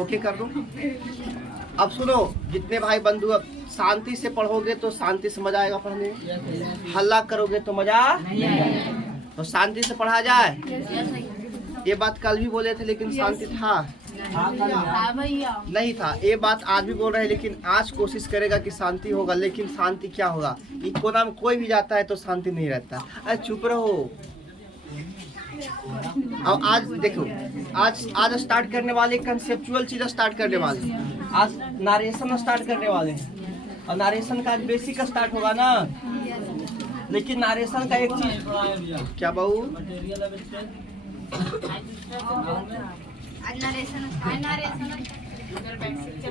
Okay कर दो। अब सुनो जितने भाई बंधु, अब शांति से पढ़ोगे तो शांति से मजा आएगा पढ़ने में, हल्ला करोगे तो मजा नहीं आएगा। तो शांति से पढ़ा जाए, ये बात कल भी बोले थे लेकिन शांति था नहीं था, ये बात आज भी बोल रहे हैं लेकिन आज कोशिश करेगा कि शांति होगा। लेकिन शांति क्या होगा, कोना में कोई भी जाता है तो शांति नहीं रहता। अरे चुप रहो। अब आज देखो, आज स्टार्ट करने वाले कंसेप्चुअल चीज स्टार्ट करने वाले, आज नारेशन स्टार्ट करने वाले हैं और नारेशन का आज बेसिक स्टार्ट होगा ना। लेकिन नारेशन का एक चीज क्या बहू,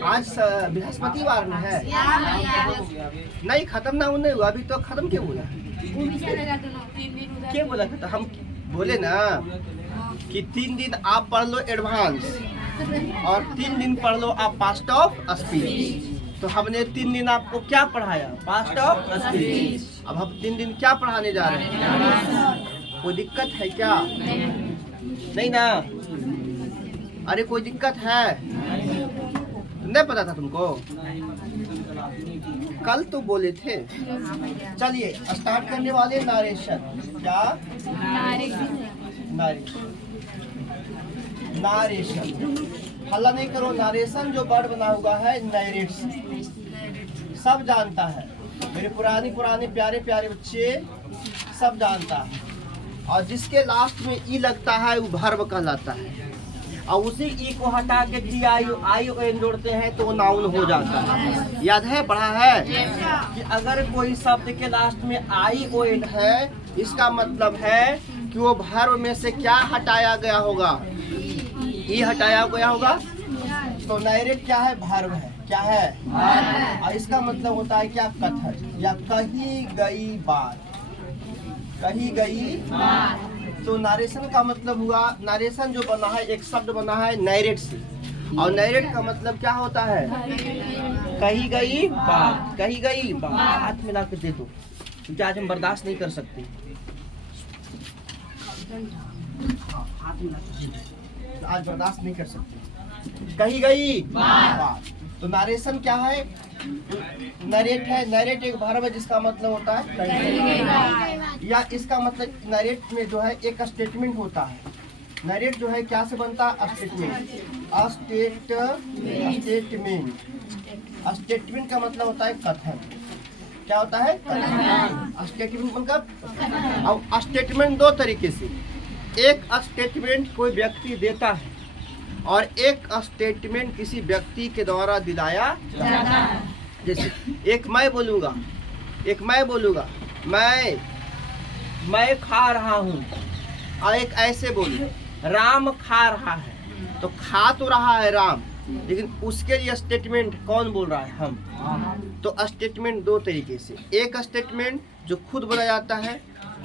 आज बृहस्पतिवार में है नहीं, खत्म ना होने हुआ अभी तो। खत्म क्यों बोला, क्या बोला था? हम बोले ना कि 3 दिन आप पढ़ लो एडवांस और 3 दिन पढ़ लो आप पास्ट ऑफ स्पीच। तो हमने 3 दिन आपको क्या पढ़ाया, पास्ट ऑफ स्पीच। अब हम 3 दिन क्या पढ़ाने जा रहे हैं? कोई दिक्कत है क्या? नहीं ना? अरे कोई दिक्कत है? नहीं पता था तुमको? कल तो बोले थे। चलिए स्टार्ट करने वाले नारेशन। क्या? नारेशन। हल्ला नहीं करो। नारेशन जो वर्ड बना हुआ है नैरेट से, सब जानता है। मेरे पुराने प्यारे प्यारे बच्चे सब जानता है। और जिसके लास्ट में ई लगता है वो वर्ब कहलाता है, और उसी ई को हटा के टी आई ओ एन जोड़ते हैं तो वो नाउन हो जाता है। याद है, पढ़ा है कि अगर कोई शब्द के लास्ट में आई ओ एन है, इसका मतलब है कि वो वर्ब में से क्या हटाया गया होगा, ई हटाया गया होगा। तो नैरेट क्या है? वर्ब है। क्या है? और इसका मतलब होता है क्या? कथन या कही गई बात। कही गई बात। तो नारेशन का मतलब हुआ, नारेशन जो बना है एक शब्द बना है नैरेट से, और नैरेट का मतलब क्या होता है? कही गई बात। कही गई बात। हाथ मिला के दे दो क्योंकि आज हम बर्दाश्त नहीं कर सकते। आज बर्दाश्त नहीं कर सकते। कही गई बात। तो नारेशन क्या है? नरेट है। नरेट एक वर्ब है जिसका मतलब होता है कही गई बात। या इसका मतलब नरेट में जो है एक स्टेटमेंट होता है। नरेट जो है क्या से बनता है? स्टेटमेंट। स्टेटमेंट का मतलब होता है कथन। क्या होता है? कथन। स्टेटमेंट मतलब, अब स्टेटमेंट 2 तरीके से, एक स्टेटमेंट कोई व्यक्ति देता है और एक स्टेटमेंट किसी व्यक्ति के द्वारा दिलाया जाता है। जैसे एक मैं बोलूँगा, मैं खा रहा हूँ, और एक ऐसे बोलूँ राम खा रहा है। तो खा तो रहा है राम, लेकिन उसके लिए स्टेटमेंट कौन बोल रहा है? हम। तो स्टेटमेंट 2 तरीके से, एक स्टेटमेंट जो खुद बोला जाता है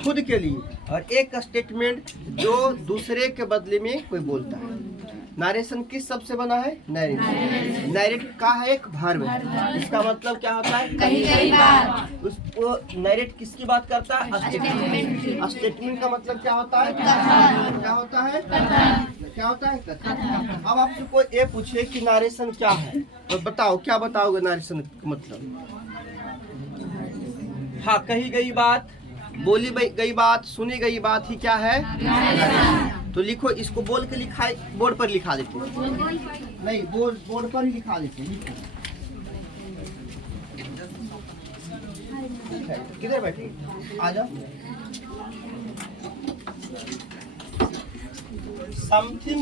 खुद के लिए, और एक स्टेटमेंट जो दूसरे के बदले में कोई बोलता है। नारेशन किस शब्द से बना है? नैरेट। नैरेट का है एक वर्ब है। इसका मतलब क्या होता है? कही गई बात। उसको नैरेट किसकी बात करता है? स्टेटमेंट। स्टेटमेंट का मतलब क्या होता है? क्या होता है? क्या होता है? कथन। अब आपसे कोई ये पूछे कि नारेशन क्या है, तो बताओ, क्या बताओगे नारेशन का मतलब? हाँ, कही गई बात, बोली गई बात, सुनी गई बात ही क्या है? तो लिखो, इसको बोल के लिखा, बोर्ड पर लिखा देते। नहीं, बोर्ड पर ही लिखा देते। किधर बैठे? आ जाओ। समथिंग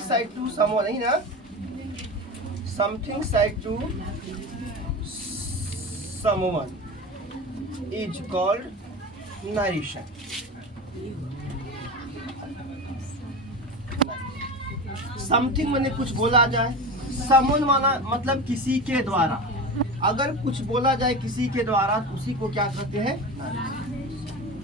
साइड टू समवन, नहीं ना? Something said to someone is called narration। Something माने कुछ बोला जाए, समवन माना मतलब किसी के द्वारा। अगर कुछ बोला जाए किसी के द्वारा तो उसी को क्या कहते हैं?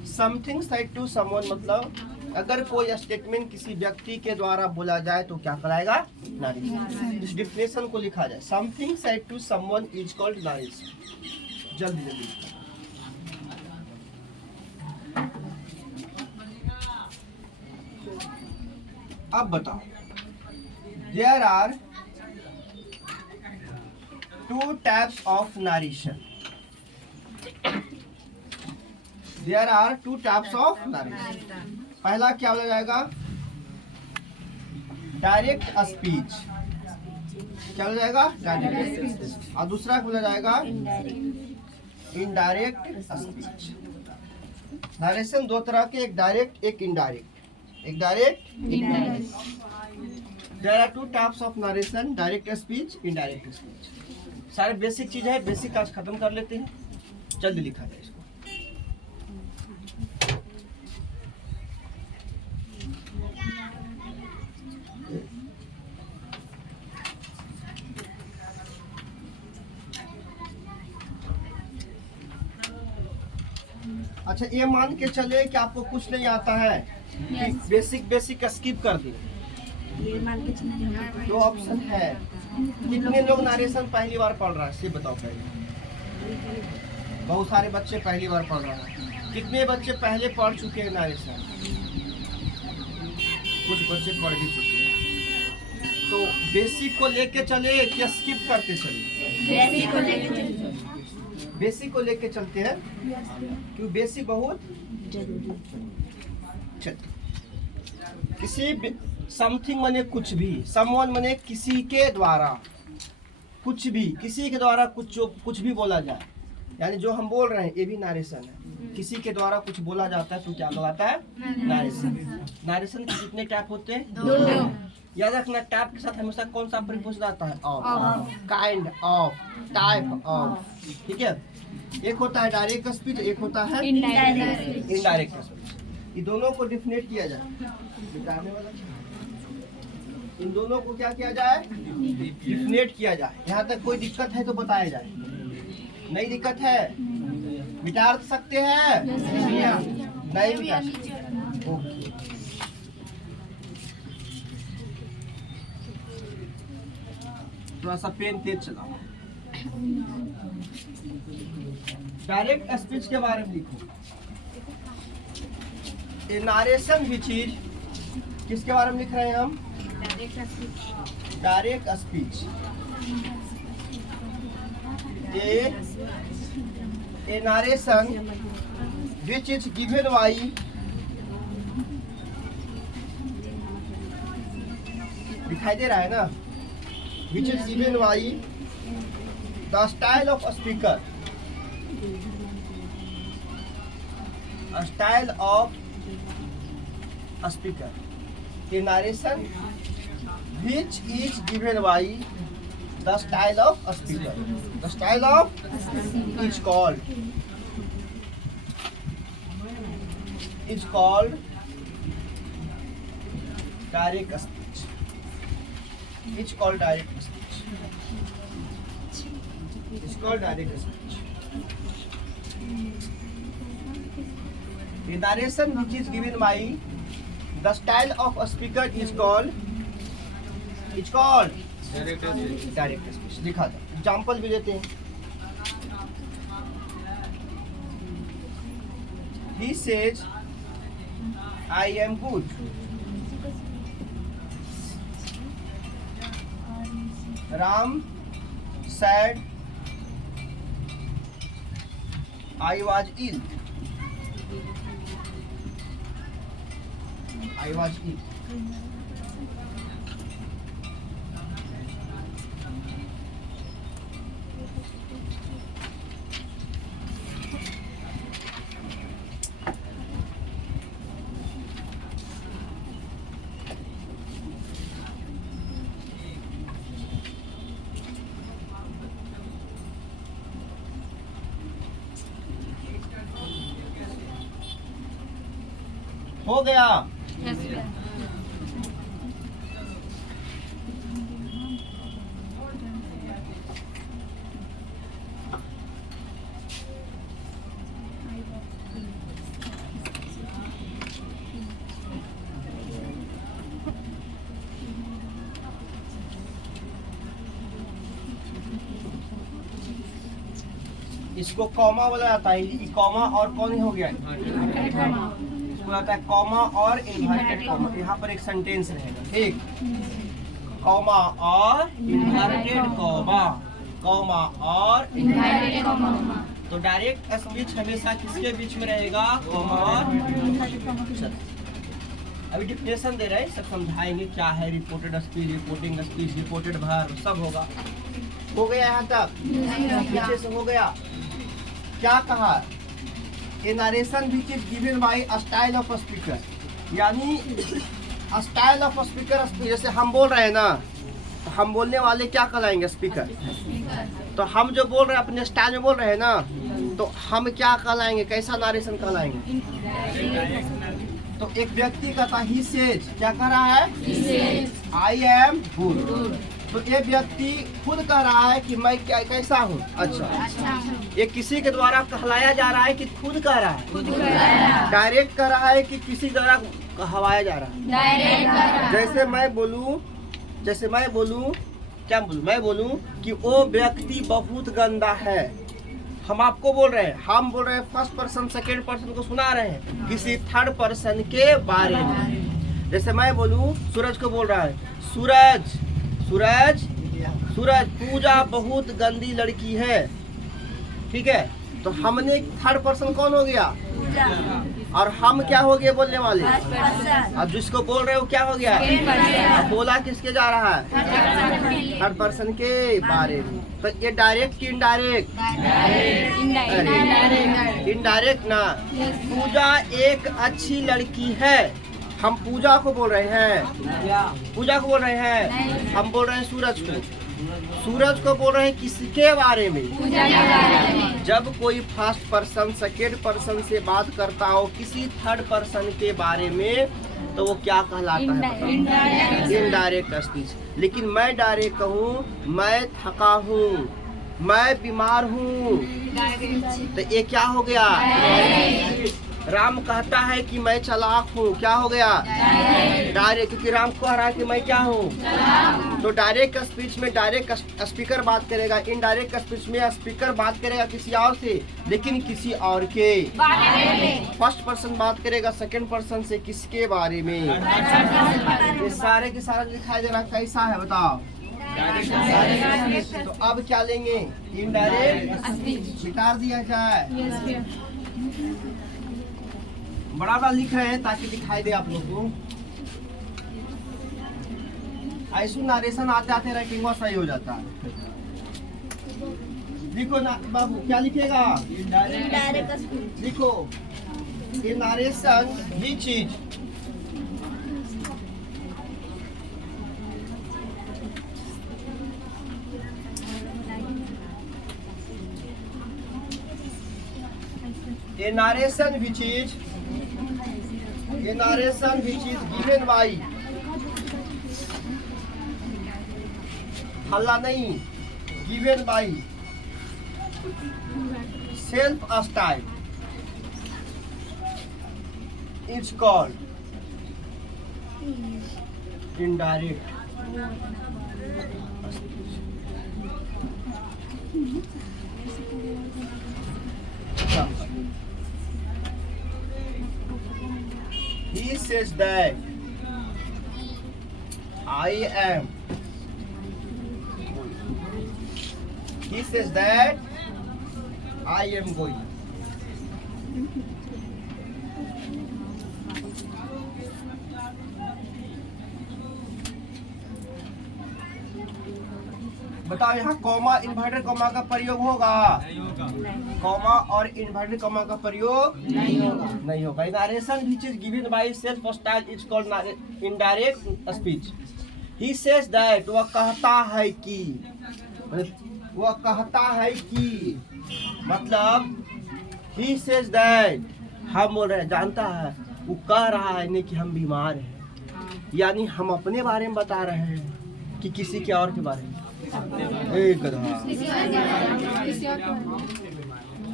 समथिंग साइड टू समवन मतलब अगर कोई स्टेटमेंट किसी व्यक्ति के द्वारा बोला जाए तो क्या कहलाएगा? नारेशन। इस डिफिनेशन को लिखा जाए, something said to someone is called narration. जल्दी अब बताओ, there are two types of narration. There are two types of narration. पहला क्या बोला जाएगा? Direct speech. क्या बोला जाएगा? Direct speech. और दूसरा बोला जाएगा इनडायरेक्ट स्पीच। नरेशन दो तरह के, एक डायरेक्ट एक इनडायरेक्ट। एक direct, there are two types of narration, direct speech, indirect speech. सारे बेसिक चीज है, बेसिक आज खत्म कर लेते हैं, जल्दी लिखा जाए इसको। अच्छा, ये मान के चले कि आपको कुछ नहीं आता है, बेसिक स्किप कर दिए। दो ऑप्शन है। कितने लोग नरेशन पहली बार पढ़ रहा है, ये बताओ पहले। बहुत सारे बच्चे पहली बार पढ़ रहा है। कितने बच्चे पहले पढ़ चुके हैं नरेशन? कुछ बच्चे पढ़ भी चुके हैं। तो बेसिक को लेके चले कि स्किप करते चले? बेसिक को लेके चलते हैं, क्यों? बेसिक बहुत किसी समथिंग मने कुछ भी, समवन मने किसी के द्वारा, कुछ भी, किसी के द्वारा कुछ भी बोला जाए, यानी जो हम बोल रहे हैं ये भी नरेशन है। किसी के द्वारा कुछ बोला जाता है तो क्या कहलाता है? नरेशन। नरेशन के कितने टाइप होते हैं? दो। याद रखना, टाइप के साथ हमेशा कौन सा प्रीपोजिशन आता है? Of, kind of, type of. ठीक है, एक होता है डायरेक्ट स्पीच, एक होता है इनडायरेक्ट स्पीच। इन दोनों को डिफिनेट किया जाए, इन दोनों को क्या किया जाए? डिफिनेट किया जाए। यहाँ तक कोई दिक्कत है तो बताया जाए। नहीं दिक्कत है, मिटा सकते हैं? नहीं मिटा सकते। ओके, थोड़ा सा पेन तेज चलाओ। डायरेक्ट स्पीच के बारे में लिखो। ए नरेशन भी चीज, किसके बारे में लिख रहे हैं हम? Direct speech. A narration which is given by, दिखाई दे रहा है ना? Which is given by the style of speaker, style of speaker. A narration which is given by the style of speaker. The style of is called direct speech. It's called direct speech. It's called direct speech. The narration which is given by the style of a speaker is called direct speech. लिखा था, example भी देते हैं। He says, I am good. Ram said, I was ill. I was ill. हो गया? इसको comma बोला जाता है। कॉमा और कौन ही हो गया? इसको आता है कॉमा और इन्वर्टेड कॉमा। यहाँ पर एक सेंटेंस रहेगा, ठीक, कॉमा और इन्वर्टेड कॉमा, कॉमा और इन्वर्टेड कॉमा। तो डायरेक्ट स्पीच हमेशा किसके बीच में रहेगा, कॉमा और। अभी डिफिनेशन दे रहे हैं, सब समझाएंगे क्या है reported speech, reporting speech, reported verb, सब होगा। हो गया यहाँ तक, पीछे से हो गया। क्या कहा, a narration which is given by style of speaker, यानी स्टाइल ऑफ स्पीकर। जैसे हम बोल रहे हैं ना, तो हम बोलने वाले क्या कहलाएंगे, स्पीकर। तो हम जो बोल रहे हैं अपने स्टाइल में बोल रहे हैं ना, तो हम क्या कहलाएंगे, कैसा नरेशन कहलाएंगे। तो एक व्यक्ति कहता ही सेज, क्या कह रहा है, आई एम गुड। तो ये व्यक्ति खुद कह रहा है कि मैं क्या कैसा हूँ, अच्छा। ये किसी के द्वारा कहलाया जा रहा है कि खुद कह रहा है, डायरेक्ट कह रहा है कि किसी द्वारा कहवाया जा रहा है। जैसे मैं बोलूँ क्या बोलूँ, मैं बोलूँ कि वो व्यक्ति बहुत गंदा है। हम आपको बोल रहे हैं, हम बोल रहे हैं फर्स्ट पर्सन सेकेंड पर्सन को सुना रहे हैं किसी थर्ड पर्सन के बारे में। जैसे मैं बोलूँ, सूरज को बोल रहा है, सूरज पूजा बहुत गंदी लड़की है, ठीक है। तो हमने थर्ड पर्सन कौन हो गया, और हम क्या हो गए बोलने वाले। अब जिसको बोल रहे हो क्या हो गया, अब बोला किसके जा रहा है, थर्ड पर्सन के बारे में। तो ये डायरेक्ट की इनडायरेक्ट, इनडायरेक्ट ना। पूजा एक अच्छी लड़की है, हम पूजा को बोल रहे हैं, हम बोल रहे हैं सूरज को बोल रहे हैं किसके बारे में, जब कोई फर्स्ट पर्सन सेकेंड पर्सन से बात करता हो किसी थर्ड पर्सन के बारे में, तो वो क्या कहलाता है, इनडायरेक्ट स्पीच। लेकिन मैं डायरेक्ट कहूँ, मैं थका हूँ, मैं बीमार हूँ, तो ये क्या हो गया। राम कहता है कि मैं चालाक हूँ, क्या हो गया, डायरेक्ट, क्योंकि राम कह रहा है कि मैं क्या हूँ। तो डायरेक्ट स्पीच में डायरेक्ट स्पीकर बात करेगा, इनडायरेक्ट स्पीच में स्पीकर बात करेगा किसी और से, लेकिन किसी और के फर्स्ट पर्सन बात करेगा सेकंड पर्सन से किसके बारे में। ये सारे के सारा दिखाई दे रहा कैसा है, बताओ। तो अब क्या लेंगे, इनडायरेक्ट मिटा दिया जाए। बड़ा बड़ा लिख रहे हैं ताकि दिखाई दे आप लोग को। ऐसे नरेशन आते आते राइटिंग सही हो जाता है। लिखो ना बाबू, क्या लिखेगा, इनडायरेक्ट लिखो। ये नरेशन ही चीज a narration which is given by हल्ला नहीं, given by self style is called indirect He says that I am. He says that I am going. बताओ यहाँ कॉमा इन्वर्टेड कॉमा का प्रयोग होगा, कॉमा और इन्वर्टेड कॉमा का प्रयोग नहीं होगा। Narration which is given by self style is called indirect speech. He says that, वह कहता है कि, मतलब ही सेज दैट, हम बोल रहे हैं, जानता है, वो कह रहा है नहीं कि हम बीमार हैं, यानी हम अपने बारे में बता रहे हैं कि किसी के और के बारे में। एक गधा।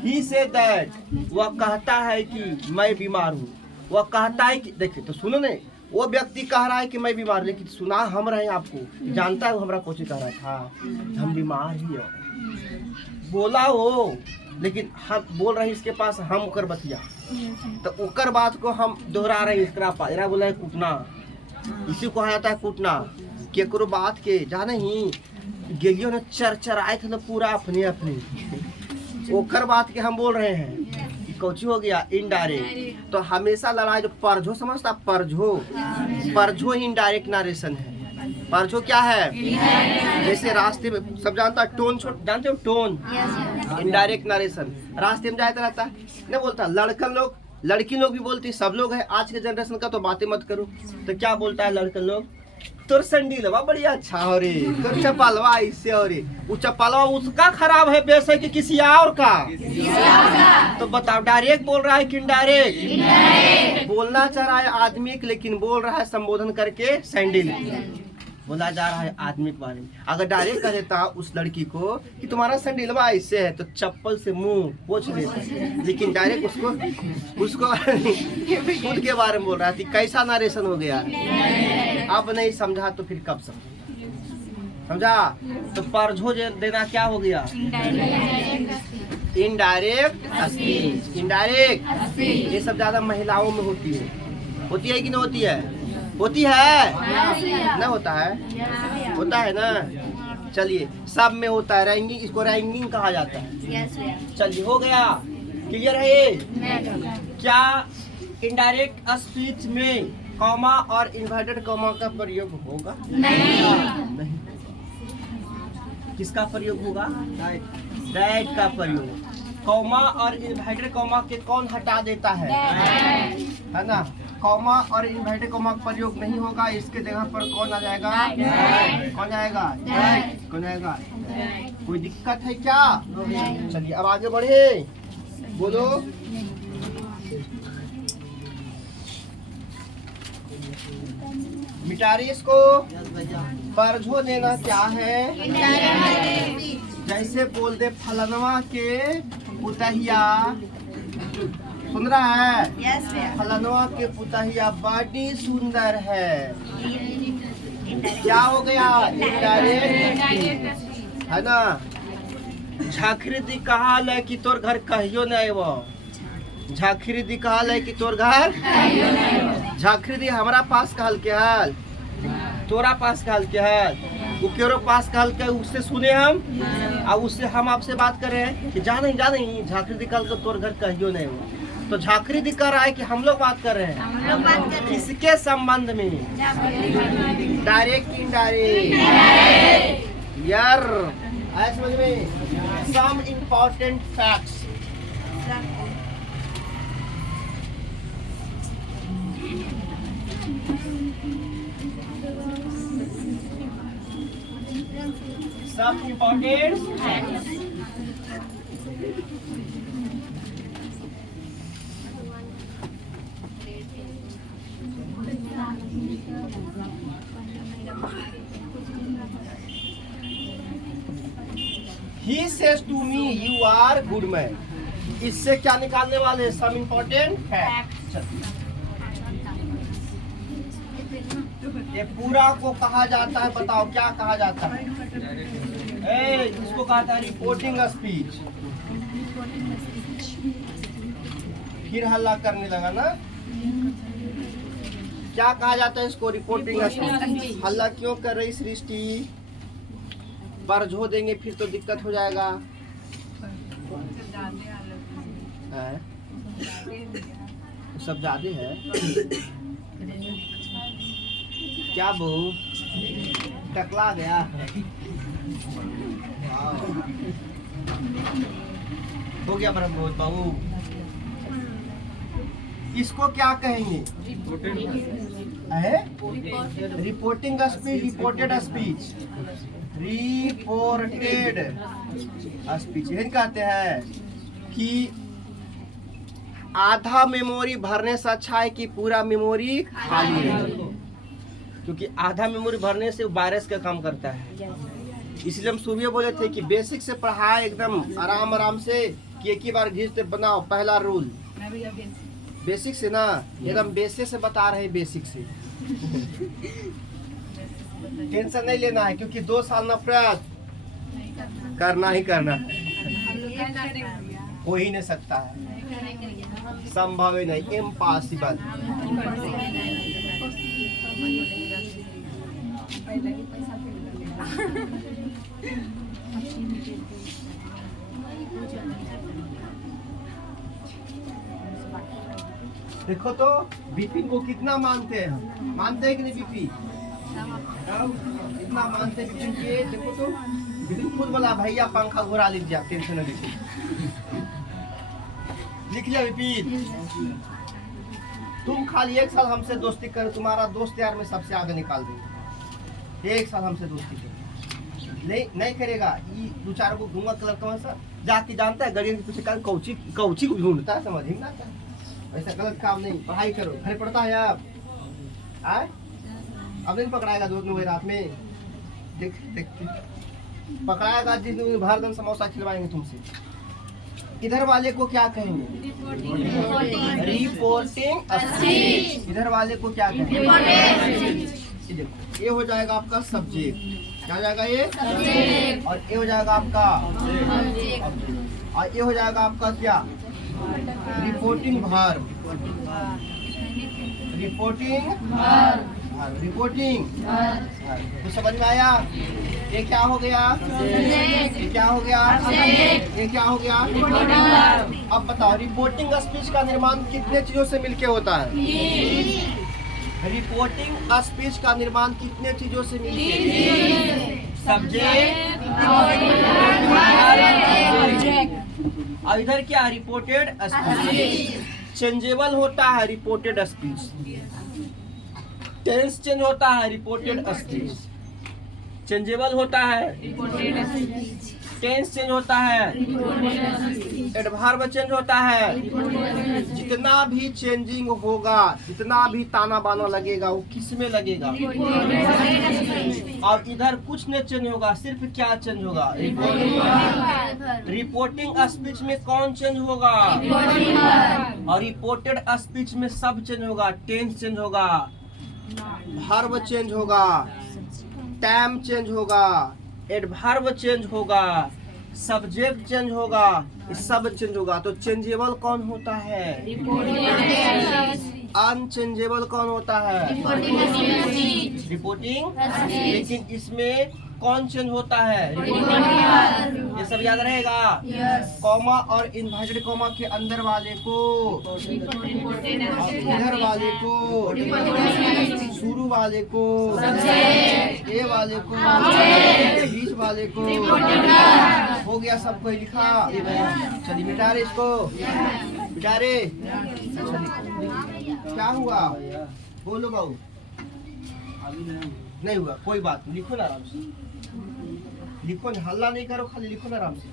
He said that, वह कहता है कि मैं बीमार हूँ, वह कहता है कि, देखिए तो सुनो ने, वो व्यक्ति कह रहा है कि मैं बीमार, लेकिन सुना हम रहे आपको, जानता है वो हमारा कोच कह रहा था हम बीमार ही है। बोला वो लेकिन हम बोल रहे हैं इसके पास हम ओकर बतिया, तो ओकर बात को हम दोहरा रहे हैं। इसका पायरा बोला है कूटना, इसी को कहा जाता है कूटना। केकरो बात के जाने ही गेलियो ने चरचराए थे पूरा अपने अपने ओकर बात के हम बोल रहे हैं कि कौची हो गया इनडायरेक्ट। तो हमेशा लड़ाई जो परझो समझता, परझो ही इनडायरेक्ट नारेशन है। परझो क्या है? जैसे रास्ते में सब जानता टोन, जानते हो टोन, इनडायरेक्ट नारेशन। रास्ते में जाता रहता नहीं बोलता, लड़कन लोग लड़की लोग भी बोलती, सब लोग है आज के जनरेशन का तो बातें मत करो। तो क्या बोलता है लड़कन लोग? तोर संडीलवा बढ़िया अच्छा हो रे, तोर चप्पलवा ऐसे हो रे। वो चप्पलवा उसका खराब है बेशक कि किसी और का। तो बताओ डायरेक्ट बोल रहा है कि इनडायरेक्ट? बोलना चाह रहा है आदमी के, लेकिन बोल रहा है संबोधन करके सैंडल। बोला जा रहा है आदमी के बारे में। अगर डायरेक्ट कह देता उस लड़की को कि तुम्हारा सैंडलवा ऐसे है, तो चप्पल से मुंह पोंछ देता। लेकिन डायरेक्ट उसको खुद के बारे में बोल रहा है। कैसा नरेशन हो गया? अब नहीं समझा तो फिर कब समझा? तो परझो देना क्या हो गया? Indirect speech. इनडायरेक्ट ये सब ज्यादा महिलाओं में होती है कि नहीं होती है? होती है ना? होता है, होता है ना। चलिए सब में होता है। रैंकिंग, इसको रैंकिंग कहा जाता है। चलिए हो गया, क्लियर है ये? क्या इनडायरेक्ट स्पीच में कॉमा और इन्वर्टेड कॉमा का प्रयोग होगा? नहीं। किसका प्रयोग होगा? दैट का प्रयोग। कॉमा और इन्वर्टेड कॉमा के कौन हटा देता है ना? कॉमा और इन्वर्टेड कॉमा का प्रयोग नहीं होगा। इसके जगह पर कौन आ जाएगा? कौन आएगा? कौन आएगा? कोई दिक्कत है क्या? चलिए अब आगे बढ़े, बोलो। मिटा रही इसको। परझो देना क्या है? जैसे बोल दे फलनवा के पुतहिया, सुन रहा है? फलनवा के पुतहिया बड़ी सुंदर है। क्या हो गया? इनडायरेक्ट है ना। झांखरी दी कहाल है कि तोर घर कहियो नहीं वो। झांखरी दी कहाल है कि तोर घर, झांखरी दी हमारा पास कहल के हाल, तोरा पास कहल के हाल, वो केरो पास कहल के, उससे सुने हम और उससे हम आपसे बात कर रहे हैं कि जाने झांखरी दी कहल के तोर घर कहियो नहीं हो। तो झांखरी दी कह रहा है कि हम लोग बात कर रहे हैं किसके संबंध में? डायरेक्ट इनडायरेक्ट यार, आया समझ में? Some important facts. Some important He says to me, you are good man. इससे क्या निकालने वाले? Some important facts। ये पूरा को कहा जाता है, बताओ क्या कहा जाता है? इसको कहा था रिपोर्टिंग स्पीच। फिर हल्ला करने लगा ना। क्या कहा जाता है इसको? Reporting speech. हल्ला क्यों कर रही सृष्टि? परझो देंगे फिर तो दिक्कत हो जाएगा। सब ज्यादा है क्या बहू? टकला गया। हो गया ब्रह्म बाबू। इसको क्या कहेंगे? Reporting speech, reported speech, reported speech. यही कहते हैं कि आधा मेमोरी भरने से अच्छा है कि पूरा मेमोरी खाली है, क्योंकि आधा मेमोरी भरने से वायरस का काम करता है। इसलिए हम सुबह बोले थे कि बेसिक से पढ़ाए एकदम आराम से, कि एक ही बार घिसते बनाओ। पहला रूल बेसिक से ना, एकदम बेसिक से बता रहे हैं, बेसिक से। टेंशन नहीं लेना है, क्योंकि 2 साल नफरत करना ही करना। हो ही नहीं सकता है, संभव ही नहीं, इम्पॉसिबल। देखो तो बिपिन को कितना मानते हैं हम, मानते हैं कि नहीं बिपिन? इतना मानते हैं बिपिन के। देखो तो बिपिन खुद बोला भैया पंखा घुरा लीजिए, आप टेंशन न लीजिए। लिख लिया बिपिन, तुम खाली 1 साल हमसे दोस्ती कर, तुम्हारा दोस्त यार मैं सबसे आगे निकाल दूंगा। 1 साल हमसे दोस्ती कर, नहीं करेगा ये 2-4 को घूंगा कलर का सर जाति जानता है, गड़ियन के पीछे कल कौची को ढूंढता है, समझ ही ना आता। ऐसा गलत काम नहीं, पढ़ाई करो। घर पढ़ता है आप आए, अब नहीं पकड़ाएगा 2 बजे रात में, देख पकड़ाएगा जिस दिन भर दिन समोसा खिलवाएंगे तुमसे। इधर वाले को क्या कहेंगे? Reporting speech. इधर वाले को क्या कहेंगे? ये हो जाएगा आपका सब्जेक्ट, क्या हो जाएगा ये सब्जेक्ट, और ये हो जाएगा आपका ऑब्जेक्ट, और ये हो जाएगा आपका क्या रिपोर्टिंग वर्ब। रिपोर्टिंग रिपोर्टिंग तो समझ में आया? ये क्या हो गया? ये क्या हो गया? ये क्या हो गया? अब बताओ रिपोर्टिंग स्पीच का निर्माण कितने चीजों से मिलके होता है? रिपोर्टिंग स्पीच का निर्माण कितने चीजों से मिलके? सब्जेक्ट और इधर क्या? Reported speech. चेंजेबल होता है रिपोर्टेड स्पीच, टेंस चेंज होता है रिपोर्टेड स्पीच। चेंजेबल होता है, टेंस चेंज होता है, एडवर्ब चेंज होता है। जितना भी चेंजिंग होगा, जितना भी ताना बाना लगेगा वो किस में लगेगा? और इधर कुछ नहीं चेंज होगा, सिर्फ क्या चेंज होगा? रिपोर्टिंग स्पीच में कौन चेंज होगा? और रिपोर्टेड स्पीच में सब चेंज होगा। टेंस चेंज होगा, वर्ब चेंज होगा, टाइम चेंज होगा, एडवर्ब चेंज होगा, सब्जेक्ट चेंज होगा, सब चेंज होगा। तो चेंजेबल कौन होता है? अनचेंजेबल कौन होता है? रिपोर्टिंग। लेकिन इसमें कौन चेंज होता है? ये सब याद रहेगा। कॉमा और इन्वर्टेड कॉमा के अंदर वाले को, इधर वाले को, शुरू वाले को, ए वाले को, बीच वाले को, हो गया सबको लिखा। चलिए मिटा रहे इसको, मिटा रहे। क्या हुआ? बोलो बाबू। नहीं हुआ, कोई बात नहीं, लिखो ना आराम से, लिखो ना, हल्ला नहीं करो, खाली लिखो ना आराम से।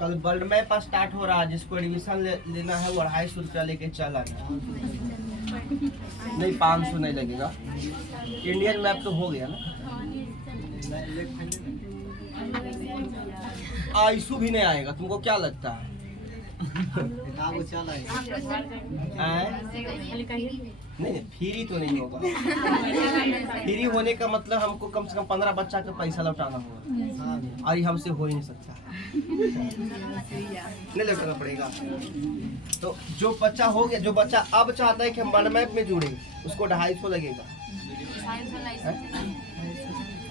कल वर्ल्ड मैप स्टार्ट हो रहा है, जिसको एडमिशन लेना है वो 250 रुपया लेके चला गया। नहीं 500 नहीं लगेगा, इंडियन मैप तो हो गया ना। आइसू भी नहीं आएगा, तुमको क्या लगता है? नहीं फ्री तो नहीं होगा। फ्री होने का मतलब हमको कम से कम 15 बच्चा का पैसा लौटाना होगा, और हमसे हो ही नहीं सकता, नहीं लौटाना पड़ेगा। तो जो बच्चा हो गया, जो बच्चा अब चाहता है कि हम वर्ल्ड मैप में जुड़े, उसको 250 लगेगा।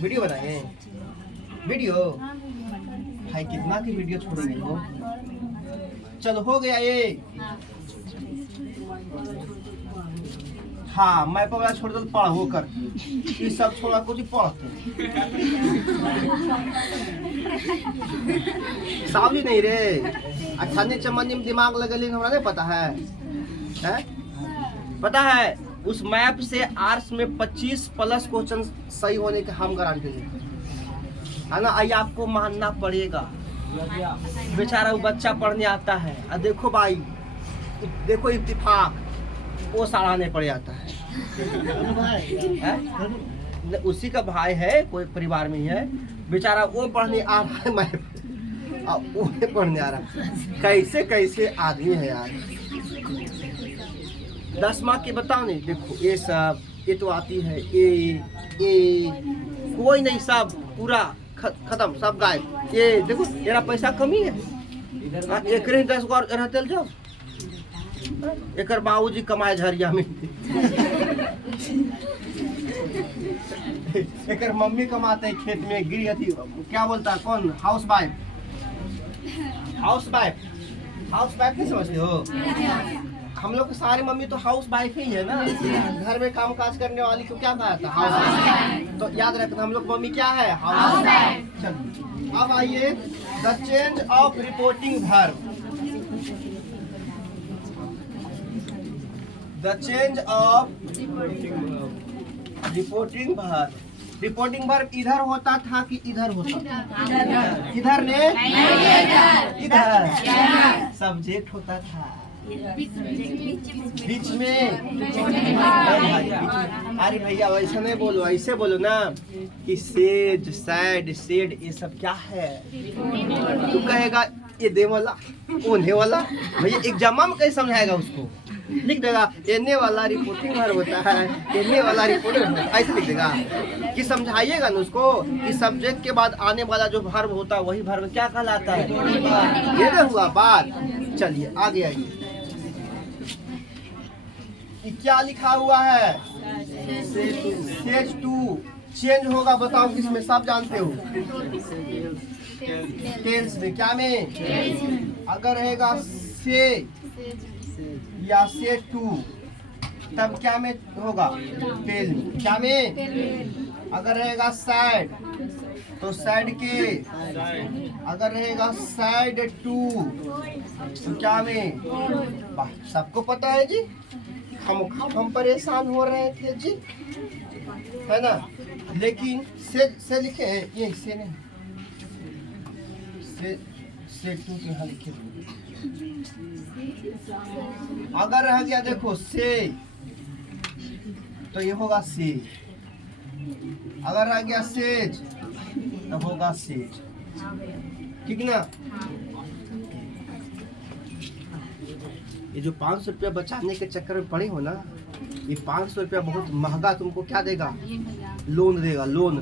वीडियो बनाए, वीडियो भाई कितना की वीडियो छोड़ेंगे वो। चलो हो गया ये। हाँ मैं पढ़ा छोड़ दो, पढ़ो कर, ये सब छोड़ा कुछ पढ़ते सावली नहीं रे। अठानी चमनी में दिमाग लगेली, हमरा नहीं पता है, पता है? उस मैप से आर्ट्स में 25+ क्वेश्चन सही होने के हम गारंटी देते है ना। आइए आपको मानना पड़ेगा, बेचारा वो बच्चा पढ़ने आता है। और देखो भाई, देखो इत्तेफाक वो साड़ाने पड़ जाता है, उसी का भाई है, कोई परिवार में ही है, बेचारा वो पढ़ने आ रहा है मैप, और वो पढ़ने आ रहा है। कैसे कैसे आदमी है यार, 10 मार्क के बताओ नहीं। देखो ये सब, ये तो आती है ए कोई नहीं, सब पूरा खत्म, सब गायब। ये देखो मेरा पैसा कमी है, एक 10 गो और चल जाओ। एक बाबूजी कमाए झरिया में, एक मम्मी कमाते हैं खेत में, गिरी थी क्या बोलता है कौन, हाउस वाइफ नहीं समझते हो? हम लोग सारी मम्मी तो हाउस वाइफ ही है ना, घर में काम काज करने वाली को क्या कहा था, हाउस वाइफ। तो याद रखना हम लोग मम्मी क्या है, हाउस वाइफ। चलिए अब आइए the change of reporting verb. The change of reporting verb. Reporting verb इधर होता था कि इधर होता था? इधर ने इधर सब्जेक्ट होता था, बीच में। अरे भैया वैसे नहीं बोलो, ऐसे बोलो ना कि सेज सैड सेड ये सब क्या है। तू कहेगा ये दे वाला ओने वाला, भैया एग्जाम में कैसे समझाएगा उसको? लिख देगा एने वाला रिपोर्टिंग वर्ब होता है, एने वाला रिपोर्टिंग, ऐसे लिख देगा कि समझाइएगा ना उसको कि सब्जेक्ट के बाद आने वाला जो वर्ब होता है वही वर्ब क्या कहलाता है। ये ना हुआ बात। चलिए आगे आइए, क्या लिखा हुआ है, सेज टू। चेंज होगा बताओ किसमें, सब जानते हो? टेल्स में। क्या में? अगर रहेगा से या से टू तब क्या में होगा, टेल में। क्या में? अगर रहेगा सैड तो सैड के, अगर रहेगा सैड टू तो क्या में? सबको पता है जी, हम परेशान हो रहे थे जी, है ना। लेकिन से लिखे हैं, ये से नहीं, से टू के यहाँ लिखे। अगर रह गया देखो से तो ये होगा से, अगर रह गया सेज तो होगा सेज, ठीक ना। ये जो 500 रुपया बचाने के चक्कर में पड़े हो ना, ये 500 रुपया बहुत महंगा तुमको क्या देगा, लोन देगा, लोन।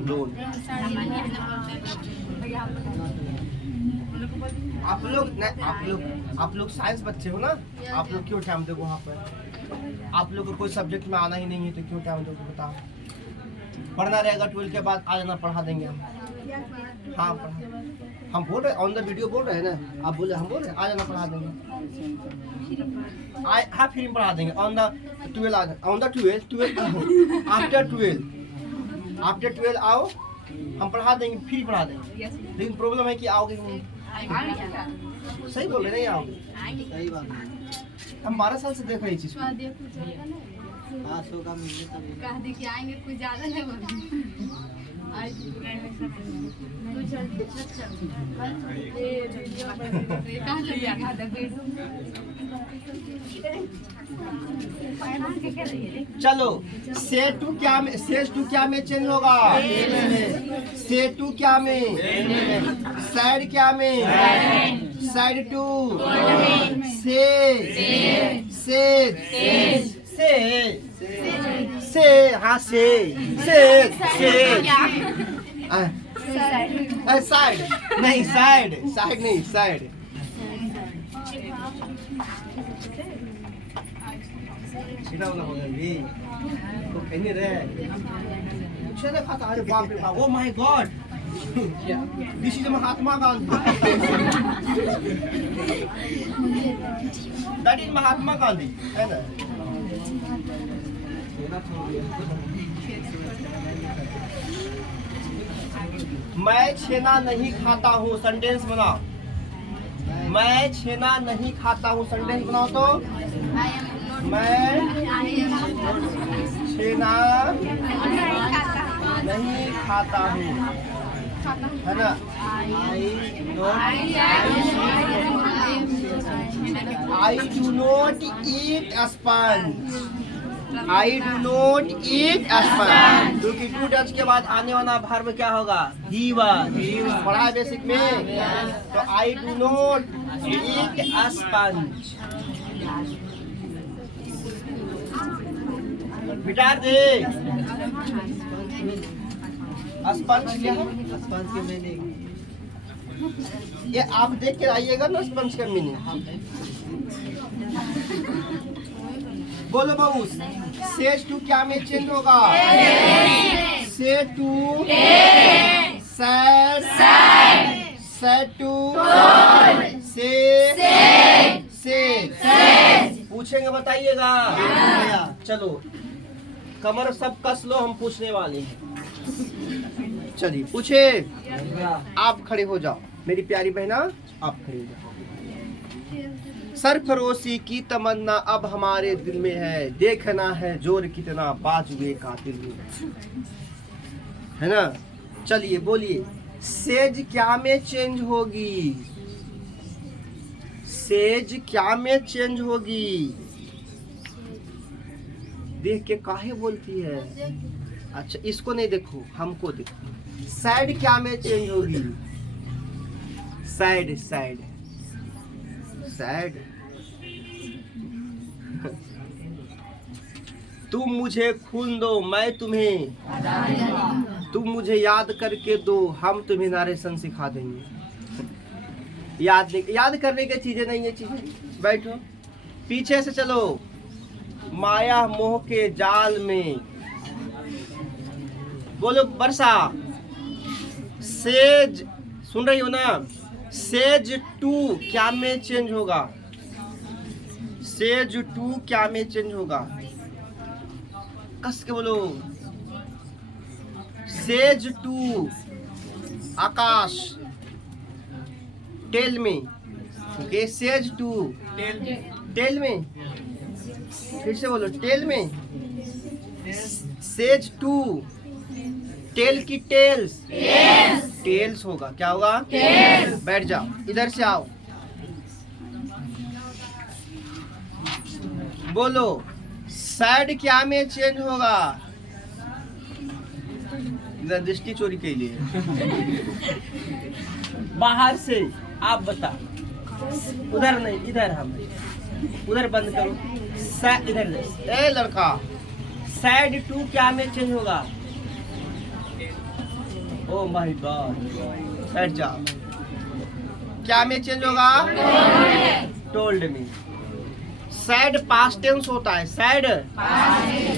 आप लोग साइंस बच्चे हो ना, आप लोग क्यों टाइम दोगे वहाँ पर? आप लोग को कोई सब्जेक्ट में आना ही नहीं है तो क्यों टाइम दोगे बताओ? पढ़ना रहेगा 12 के बाद, आ जाना, पढ़ा देंगे हम। हाँ पढ़ा, हम बोल रहे ऑन द वीडियो बोल रहे हैं ना, आप बोले हम बोल रहे हैं, आ जाना पढ़ा देंगे। हाँ फ्री में पढ़ा देंगे on the 12, on the 12 after 12 आओ, हम पढ़ा देंगे, फ्री पढ़ा देंगे। लेकिन प्रॉब्लम है कि आओगे नहीं। सही बोल रहे नहीं आओगे, सही बात। हम 12 साल से देख रहे चीज। हाँ सो का कह दे कि आएंगे, कुछ ज्यादा नहीं बोल। चलो से टू क्या में, सेज टू क्या में चेंज होगा, से टू क्या में, सैड क्या में, सैड टू, से हाँ से साइड नहीं, साइड नहीं, साइड। सीधा वाला बोल रही तो कहने रहे छेना खाता। अरे बाप रे बाप, oh my God, this is Mahatma Gandhi, that is Mahatma Gandhi, है ना। मैं छेना नहीं खाता हूँ, सेंटेंस बनाओ। मैं छेना नहीं खाता हूँ, सेंटेंस बनाओ तो। मैं छेना नहीं खाता हूँ, है ना। I do not eat sponge, I do not eat sponge, क्योंकि टू डच के बाद आने वाला वर्ब क्या होगा, ही वाज। पढ़ा है बेसिक में, तो I do not eat sponge. मिटार दे। स्पंज क्या है? स्पंज के मीनिंग ये आप देख के आइएगा ना स्पंज का मीनिंग। बोलो बाबू, सेज टू क्या में चेंज होगा? से टू सैड, सैड टू से पूछेंगे, बताइएगा। चलो कमर सब कस लो, हम पूछने वाले हैं। चलिए पूछे। आप खड़े हो जाओ मेरी प्यारी बहना, आप खड़े हो जाओ। सरफरोशी की तमन्ना अब हमारे दिल में है, देखना है जोर कितना बाजुए कातिल में, है ना। चलिए बोलिए, सेज क्या में चेंज होगी? सेज क्या में चेंज होगी? देख के काहे बोलती है? अच्छा इसको नहीं देखो, हमको देखो। सैड क्या में चेंज होगी? Sad, sad, sad. तुम मुझे खून दो मैं तुम्हें, तुम मुझे याद करके दो हम तुम्हें नारेशन सिखा देंगे। याद करने की चीजें नहीं है चीजें। बैठो, पीछे से चलो। माया मोह के जाल में, बोलो वर्षा। सेज, सुन रही हो ना? सेज टू क्या में चेंज होगा? सेज टू क्या में चेंज होगा? कस के बोलो। सेज टू आकाश, टेल में। ओके, सेज टू टेल में। फिर से बोलो, टेल में। सेज टू टेल की टेल्स, टेल्स होगा। क्या होगा? बैठ जाओ, इधर से आओ। बोलो, सैड क्या में चेंज होगा? इधर दृष्टि चोरी के लिए बाहर से आप बता। उधर नहीं, इधर। हम उधर बंद करो। इधर ए लड़का, सैड टू क्या में चेंज होगा? ओ माय गॉड, बैठ जाओ। क्या में चेंज होगा? टोल्ड में। सैड पास्ट टेंस होता है, सैड।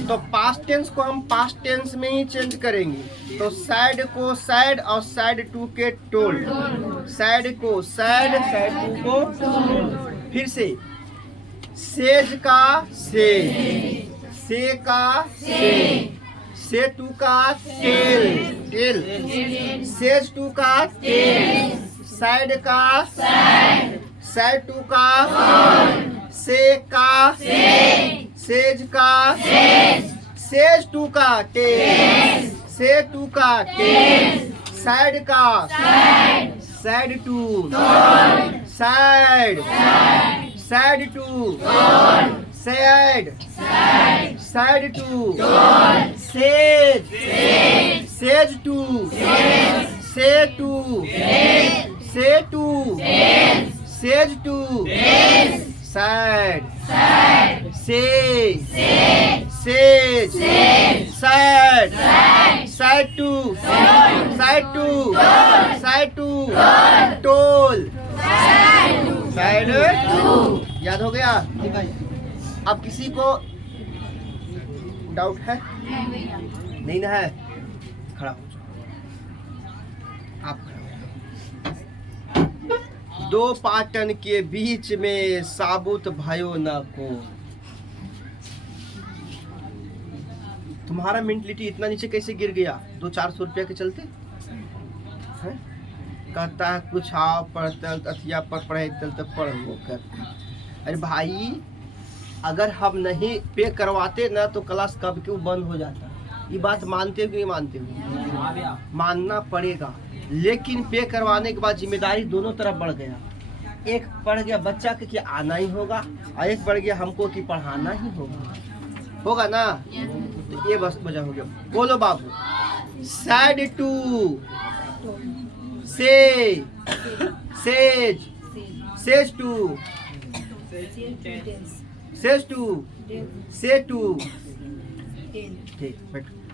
तो पास्ट टेंस को हम पास्ट टेंस में ही चेंज करेंगे। तो सैड को सैड और सैड टू के टोल्ड। सैड को सैड, सैड टू को। फिर से, सेज का से का से टू का टेल, टेल। सेज टू का टेल, सैड का सैड टू का से का सेज का सेज टू का टेल, से टू का टेल। सैड का said to said, said to said, said to says, says to say to say to says to said, say says, said, said to said to said to told, said. याद हो गया? अब किसी को doubt है? नहीं ना है? खड़ा हो जाओ, आप खड़ा हो जाओ। दो पाटन के बीच में साबुत भयो न को। तुम्हारा मेंटलिटी इतना नीचे कैसे गिर गया? 200-400 रुपया के चलते है? कहता है कुछ आओ पढ़तल अथिया पर पढ़े तल तक पढ़ वो कर। अरे भाई, अगर हम नहीं पे करवाते ना तो क्लास कब क्यों बंद हो जाता। ये बात मानते हो कि नहीं मानते हो? मानना पड़ेगा। लेकिन पे करवाने के बाद जिम्मेदारी दोनों तरफ बढ़ गया। एक बढ़ गया बच्चा के कि आना ही होगा, और एक बढ़ गया हमको कि पढ़ाना ही होगा ना। तो ये बस वजह हो गया। बोलो बाबू, said to say says, says to says to say to ठीक,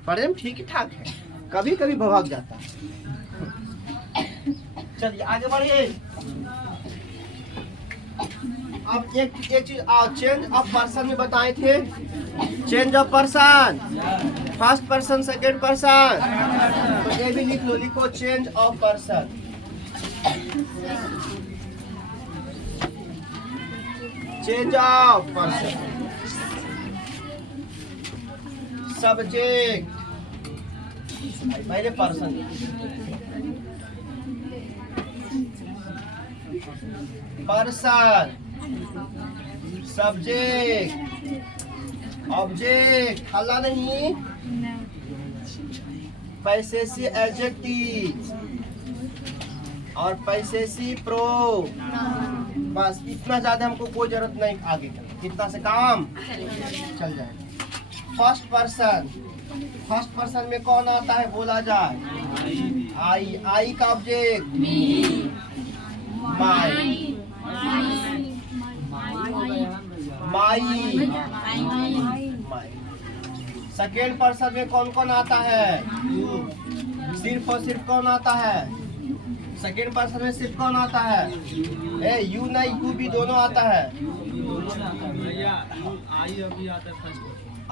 पढ़ने में ठीक ठाक है, कभी कभी भवाग जाता है। चलिए आगे बढ़िए। अब एक चीज चेंज ऑफ पर्सन में बताए थे, change of person, first person second person, तो ये भी लिख लो, लिखो change of person. Change of person, subject पहले पर्सन, पर्सन, सब्जेक्ट, ऑब्जेक्ट, हल्ला नहीं, पैसेसी एडजेक्टिव और पैसेसी प्रो, बस इतना ज्यादा हमको कोई जरूरत नहीं आगे का, इतना से काम चल जाएगा। फर्स्ट पर्सन, फर्स्ट पर्सन में कौन आता है बोला जाए, आई, आई का ऑब्जेक्ट माई, माई, सेकेंड पर्सन में कौन कौन आता है, सिर्फ और सिर्फ कौन आता है, सेकेंड पर्सन में सिर्फ कौन आता है, ए यू नहीं यू भी दोनों आता है,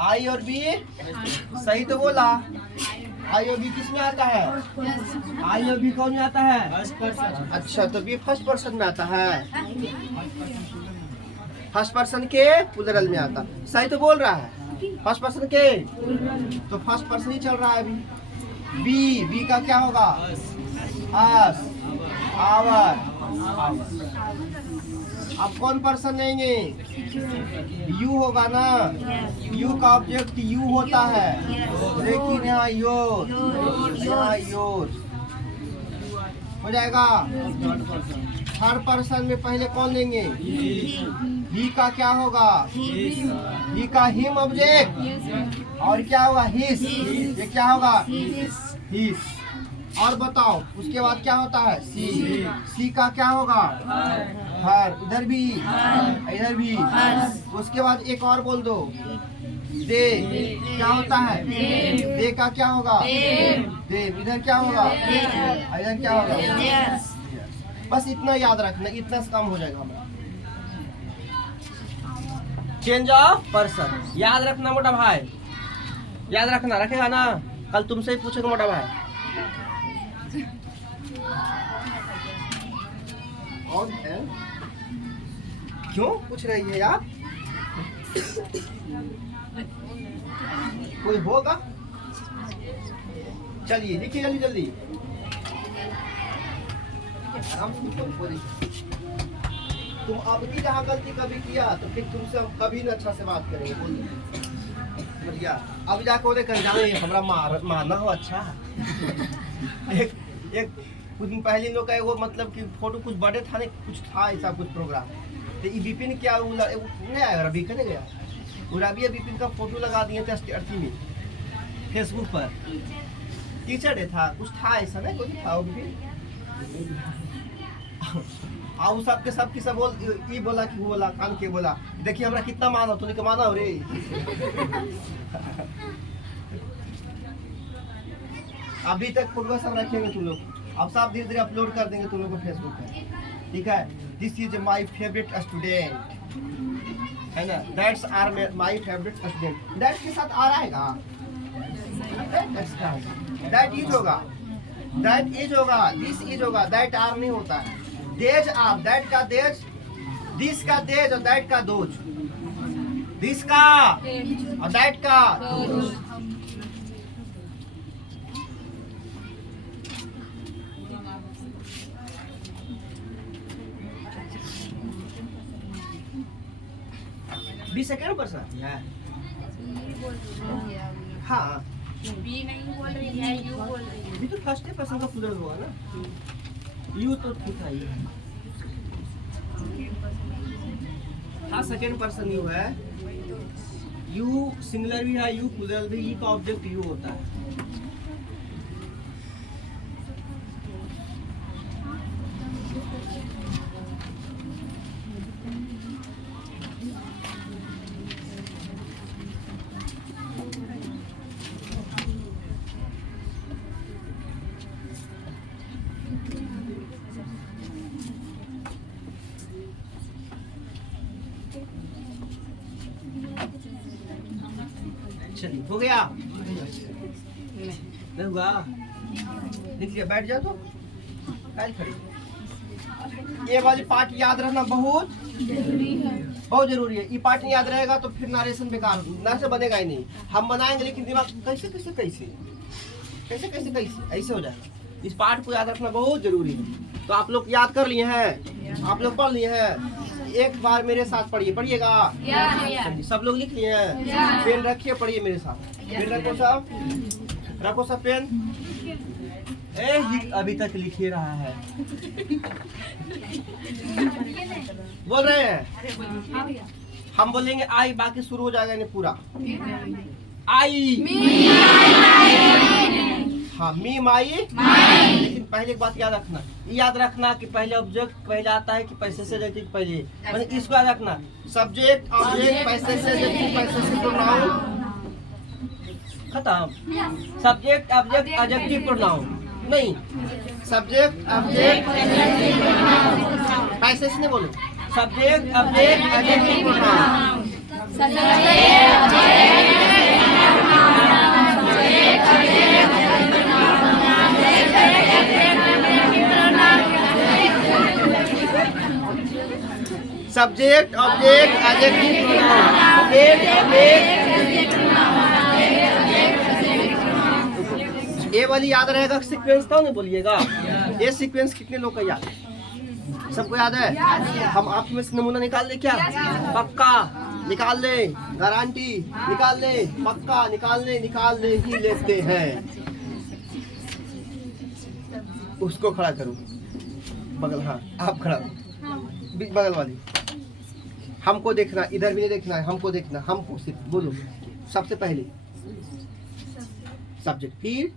आई और बी, सही तो बोला, आई और बी किस में आता है, आई और बी कौन में आता है, अच्छा तो बी फर्स्ट पर्सन में आता है, फर्स्ट पर्सन के प्लूरल में आता, सही तो बोल रहा है, फर्स्ट पर्सन के, तो फर्स्ट पर्सन ही चल रहा है अभी। बी, बी का क्या होगा, अस, आवर, अब कौन पर्सन लेंगे, यू होगा ना, यू का ऑब्जेक्ट यू होता है, लेकिन यहाँ योर, यहाँ योर हो जाएगा। थर्ड पर्सन में पहले कौन लेंगे, ही का क्या होगा, ही का हिम ऑब्जेक्ट, और क्या होगा हिस, ये क्या होगा हिस, और बताओ उसके बाद क्या होता है, सी, सी का क्या होगा हर, इधर भी इधर भी, उसके बाद एक और बोल दो, दे, क्या होता है, दे का क्या होगा, दे, इधर क्या होगा, इधर क्या होगा, बस इतना याद रखना, इतना से काम हो जाएगा हमारा। चेंज ऑफ पर्सन याद रखना मोटा भाई, याद रखना, रखेगा ना, कल तुमसे ही पूछेगा मोटा भाई। और है क्यों पूछ रही है यार, कोई होगा, चलिए लिखिए जल्दी जल्दी, आराम से बोलिए। तुम अब की जहाँ गलती कभी किया तो फिर तुमसे हम कभी न अच्छा से बात करेंगे, बोलिए बढ़िया। अब जाके बोले कर जाने हमारा मारना हो अच्छा। एक कुछ दिन पहले लोग का वो मतलब कि फोटो कुछ बड़े था नहीं, कुछ था ऐसा कुछ प्रोग्राम, तो ये विपिन क्या नहीं आया, रवि का नहीं गया, रवि विपिन का फोटो लगा दिए थे अर्थी में फेसबुक पर, टीचर डे था, कुछ था ऐसा नहीं, कुछ था वो भी, आओ सबके सब की सब बोल, ये बोला कि वो बोला कान के बोला, देखिए हमरा कितना माना, तूने क्या माना हो रे। अभी तक फोटो सब रखेंगे तुम लोग, अब सब धीरे धीरे अपलोड कर देंगे तुम लोग को फेसबुक पे, ठीक है। This is my favourite student, है ना, that's are my favourite student, that के साथ आ रहेगा, दैट इज होगा, दैट इज होगा, दिस इज होगा, दैट आर नहीं होता है, देज आर, दैट का देज, दिस का देज और दैट का दोज, दिस का और दैट का दोज। बी सेकेंड पर्सन है, हाँ बी नहीं बोल रही है, यू बोल रही है, बी तो फर्स्ट पर्सन का प्लूरल हुआ ना, यू तो ठीक है, हाँ सेकेंड पर्सन यू है, यू सिंगुलर भी है, यू प्लूरल भी, यू का ऑब्जेक्ट यू होता है। चलिए हो गया, नहीं हुआ, लिख लिया, बैठ जाओ तो काल खड़ी। ये वाली पार्ट याद रखना बहुत बहुत जरूरी है। ये पार्ट नहीं याद रहेगा तो फिर नारेशन बेकार, नारेशन बनेगा ही नहीं। हम बनाएंगे लेकिन दिमाग कैसे कैसे कैसे कैसे कैसे कैसे ऐसे हो जाएगा। इस पार्ट को याद रखना बहुत जरूरी है। तो आप लोग याद कर लिए हैं, आप लोग पढ़ लिए हैं। एक बार मेरे साथ पढ़िए, पढ़िएगा। चलिए सब लोग लिख लिए हैं, पेन रखिए, पढ़िए मेरे साथ। पेन रखो सब, रखो सब पेन। अभी तक लिख ही रहा है। बोल रहे हैं, हम बोलेंगे आई, बाकी शुरू हो जाएगा नहीं पूरा। आई, हाँ, मी माई। लेकिन पहले एक बात याद रखना कि पहले ऑब्जेक्ट पहले आता है कि पैसे से एडजेक्टिव पहले, मतलब इसको याद रखना। सब्जेक्ट ऑब्जेक्ट पैसे से एडजेक्टिव, पैसे से प्रोनाउन, खत्म। सब्जेक्ट ऑब्जेक्ट एडजेक्टिव प्रोनाउन नहीं, सब्जेक्ट ऑब्जेक्ट पैसे से नहीं बोलो, subject object adjective pronoun. Subject object adjective pronoun, subject object. ये वाली याद रहेगा सीक्वेंस, तो नहीं बोलिएगा। ये सीक्वेंस कितने लोग का याद है? सबको याद है? हम आप में से नमूना निकाल ले क्या? पक्का निकाल ले, गारंटी निकाल ले, पक्का निकाल ले ही लेते हैं। उसको खड़ा करो, बगल, हाँ आप खड़ा, बगल वाली। हमको देखना, इधर भी नहीं देखना है, हमको देखना, हमको सिर्फ बोलो। सबसे पहले सब्जेक्ट, फिर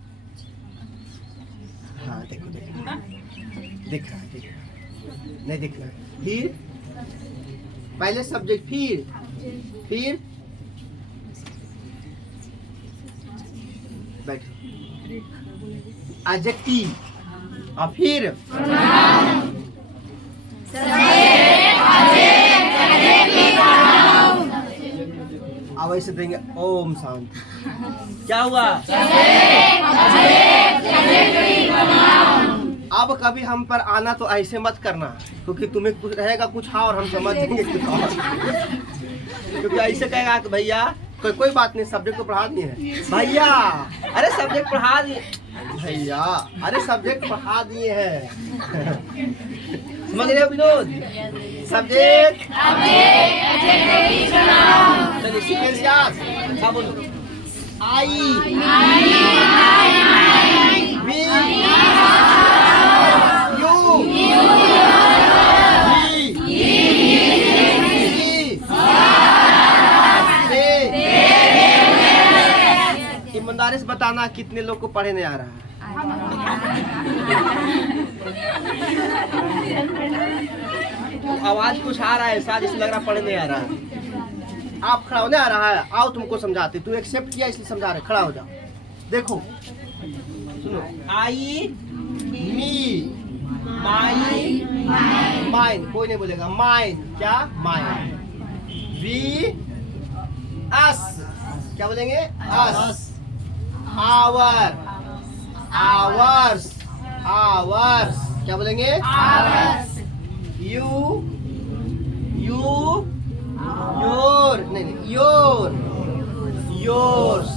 हाँ देखो देख रहा है, नहीं दिख रहा है, फिर पहले सब्जेक्ट, फिर बैठो, एडजेक्टिव, और फिर अब ऐसे देंगे ओम शांति। क्या हुआ? अब कभी हम पर आना तो ऐसे मत करना, क्योंकि तुम्हें कुछ रहेगा कुछ हाँ और हम समझ देंगे कुछ और। क्योंकि ऐसे कहेगा कि भैया कोई बात नहीं, सब्जेक्ट को पढ़ा दिए हैं भैया, अरे सब्जेक्ट पढ़ा दिए भैया, अरे सब्जेक्ट पढ़ा दिए हैं। समझ रहे हो विनोद? सब्जेक्ट, चलिए सीक्वेंस याद, क्या बोलो? आई, बी, यू, ईमानदारी से बताना कितने लोग को पढ़े नहीं आ रहा है? आवाज कुछ आ रहा है, शायद इसे लग रहा पढ़े नहीं आ रहा है। आप खड़ा होने आ रहा है, आओ तुमको समझाते। तू एक्सेप्ट किया इसलिए समझा रहे, खड़ा हो जाओ। देखो सुनो, आई, मी, माई, माइन, कोई नहीं बोलेगा माइन, क्या माइन। वी, अस, क्या बोलेंगे? अस। आवर, आवर्स, आवर्स, क्या बोलेंगे? आवर्स। यू, योर, नहीं योर, योर्स,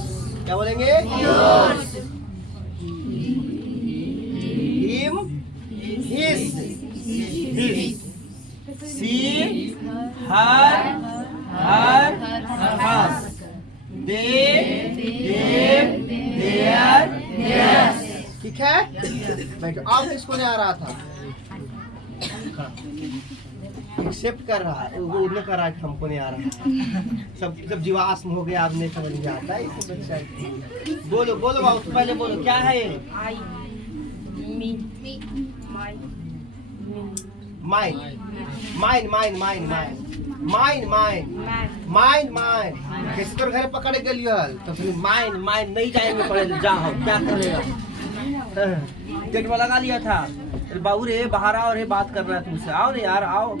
क्या बोलेंगे? Yours. Him, his, his. She, her, hers. They, their, theirs. ठीक है, बैठो। आप इसको नहीं आ रहा था, एक्सेप्ट कर रहा है, वो नहीं कर रहा है, हमको नहीं आ रहा। सब जीवाश्म हो गया, आपने समझ में आता है इसे बच्चा। बोलो बोलो बाबू, पहले बोलो क्या है? I, me, mine, mine, mine, mine, mine, mine, mine, mine, mine. कैसे तो घर पकड़ के लिया तो फिर माइन, माइन नहीं जाएंगे पड़े, जाओ क्या करेगा? गेट में लगा लिया था, बाबू रे बाहर आओ रे, बात कर रहा है तुमसे, आओ रे यार आओ।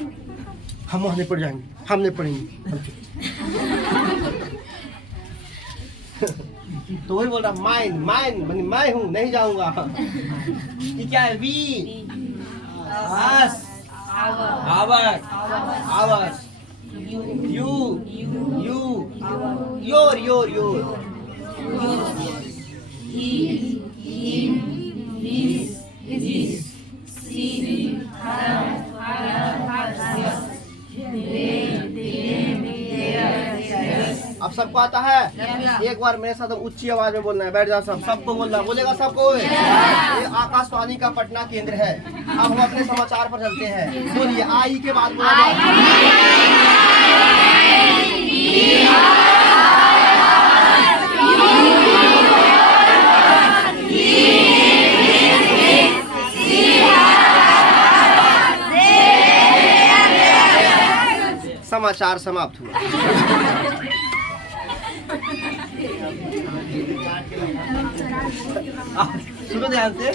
हम वहाँ नहीं पढ़ जाएंगे, हम नहीं पढ़ेंगे। तो वही बोल रहा माइन माइन मानी मैं हूँ नहीं जाऊंगा। ये क्या है? We us our ours you you your your your अब सबको आता है? एक बार मेरे साथ ऊंची आवाज में बोलना है। बैठ जाओ सबको बोलना। बोलेगा सबको? ये आकाशवाणी का पटना केंद्र है। अब हम अपने समाचार पर चलते हैं। बोलिए आई के बाद बोला समाचार समाप्त हुआ। सुनो ध्यान से।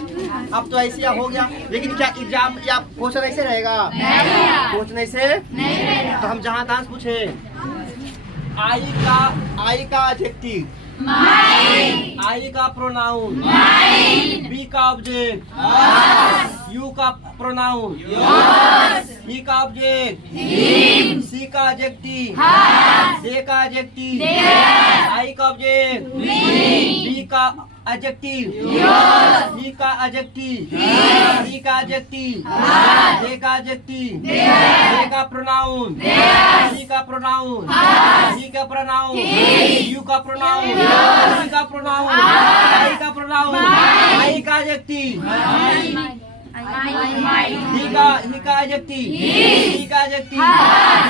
अब तो ऐसे हो गया, लेकिन क्या एग्जाम या क्वेश्चन ऐसे रहेगा? क्वेश्चन ऐसे तो हम जहाँ तहाँ पूछे आई का एडजेक्टिव, आई का प्रोनाउन, बी का ऑब्जेक्ट, यू का प्रोनाउन, ही का ऑब्जेक्ट, सी का एडजेक्टिव, दे का एडजेक्टिव, आई का ऑब्जेक्ट, बी का एडजेक्टिव, ही का एडजेक्टिव, सी का एडजेक्टिव, दे का एडजेक्टिव, दे का प्रोनाउन, सी का प्रोनाउन, ही का प्रोनाउन, यू का प्रोनाउन, ही का प्रोनाउन, आई का प्रोनाउन, आई का एडजेक्टिव, ही का एडजेक्टिव, ही का एडजेक्टिव,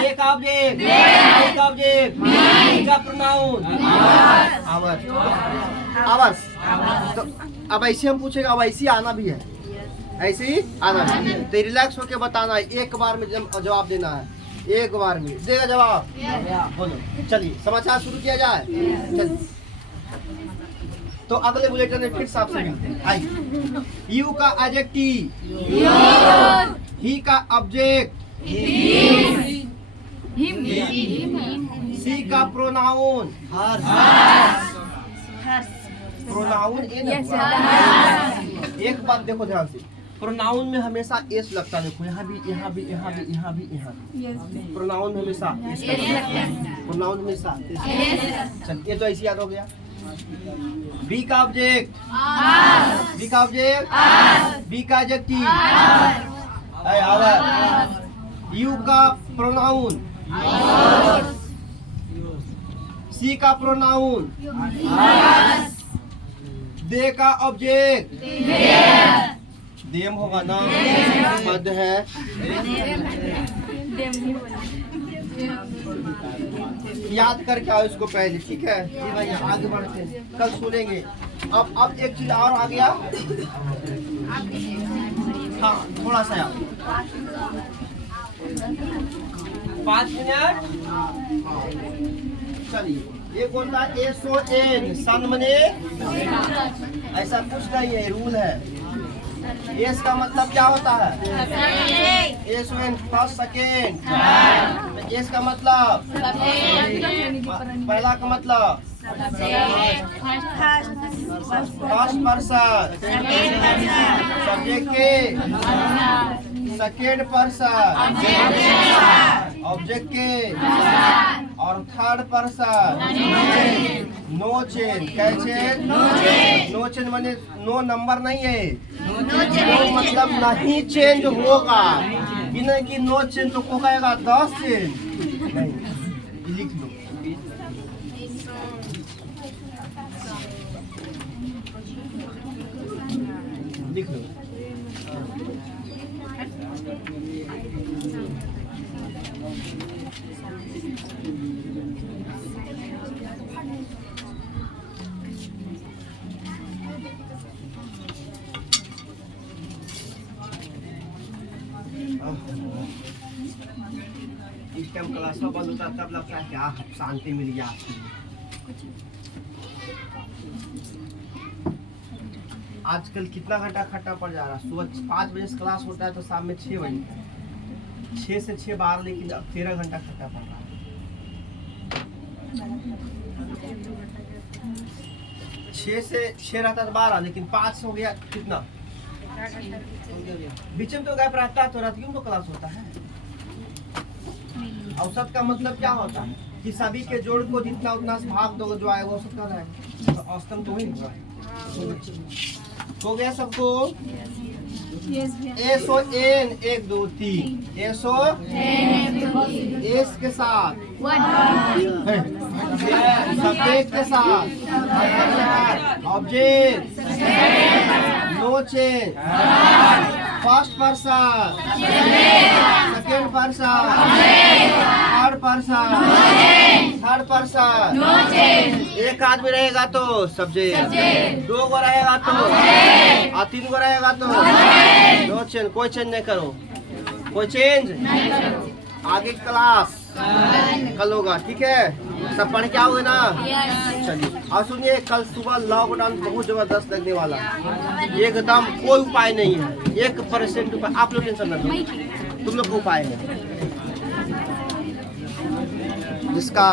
दे का ऑब्जेक्ट, आई का ऑब्जेक्ट, ही का प्रोनाउन, आवर्स आवर्स। तो अब ऐसे हम पूछेगा, अब ऐसे आना भी है, ऐसे ही आना भी है। तो रिलैक्स होके बताना है, एक बार में जवाब देना है, एक बार में देगा जवाब। बोलो चलिए समाचार शुरू किया जाए। चलिए तो अगले बुलेटिन में फिर आपसे मिलते हैं। आइए। यू का एडजेक्टिव, ही का ऑब्जेक्ट, सी का प्रोनाउन, प्रोनाउन। एक बात देखो ध्यान से, प्रोनाउन में हमेशा एस लगता है। देखो यहाँ भी, यहाँ भी, यहाँ भी, यहाँ भी, यहाँ भी। प्रोनाउन में हमेशा प्रोनाउन हमेशा। चल ये तो ऐसे याद हो गया। बी का ऑब्जेक्ट, बी का ऑब्जेक्ट, बी का एडजेक्टिव, यू का प्रोनाउन, सी का प्रोनाउन, दे का ऑब्जेक्ट, देम होगा ना, मद है। याद करके आओ इसको पहले, ठीक है? जी भाई आगे बढ़ते हैं, कल सुनेंगे। अब एक चीज और आ गया। हाँ थोड़ा सा याद, 5 मिनट। चलिए एक होता है SON, सन मने ऐसा कुछ नहीं है, रूल है। एस का मतलब क्या होता है? SON first second. एस का मतलब पहला का मतलब फर्स्ट पर्सन, सब्जेक्ट के सेकेंड पर्सन, ऑब्जेक्ट के और थर्ड पर्सन। No change. कैसे? नो चेंज माने नो नंबर नहीं है, नो मतलब नहीं चेंज होगा। बिना कि नो चेंज तो को कहेगा 10 चेंज नहीं। लिख लो। लिख लो। इस टाइम क्लास बंद होता तब लगता है क्या शांति मिल गया आपको। आजकल कितना घंटा खट्टा पड़ जा रहा है। सुबह 5 बजे से क्लास होता है तो शाम में 6 बजे, 6 से 6 12, लेकिन अब 13 घंटा खट्टा पड़ रहा है। 6 रहता तो 12, लेकिन 5 हो गया कितना? बीच में तो गैप रहता है, तो रात तो क्लास होता है। औसत का मतलब क्या होता है कि सभी के जोड़ को जितना उतना से भाग दो, जो आएगा औसत का रहेगा। तो औसतन तो वही होगा। हो गया सबको? एसओ एन 1 2 3 एसओ एस के साथ सब्जेक्ट के साथ object no change first person second person third person एक आदमी रहेगा तो सब्जेक्ट, 2 गो रहेगा तो और 3 गो रहेगा तो नो चेंज। कोई चेंज नहीं करो, कोई चेंज आगे क्लास कल होगा, ठीक है? सब पढ़ के आओगे ना? चलिए। और सुनिए, कल सुबह लॉकडाउन बहुत जबरदस्त लगने वाला है। एकदम कोई उपाय नहीं है, 1% उपाय। आप लोग टेंशन न लो, तुम लोग को उपाय है जिसका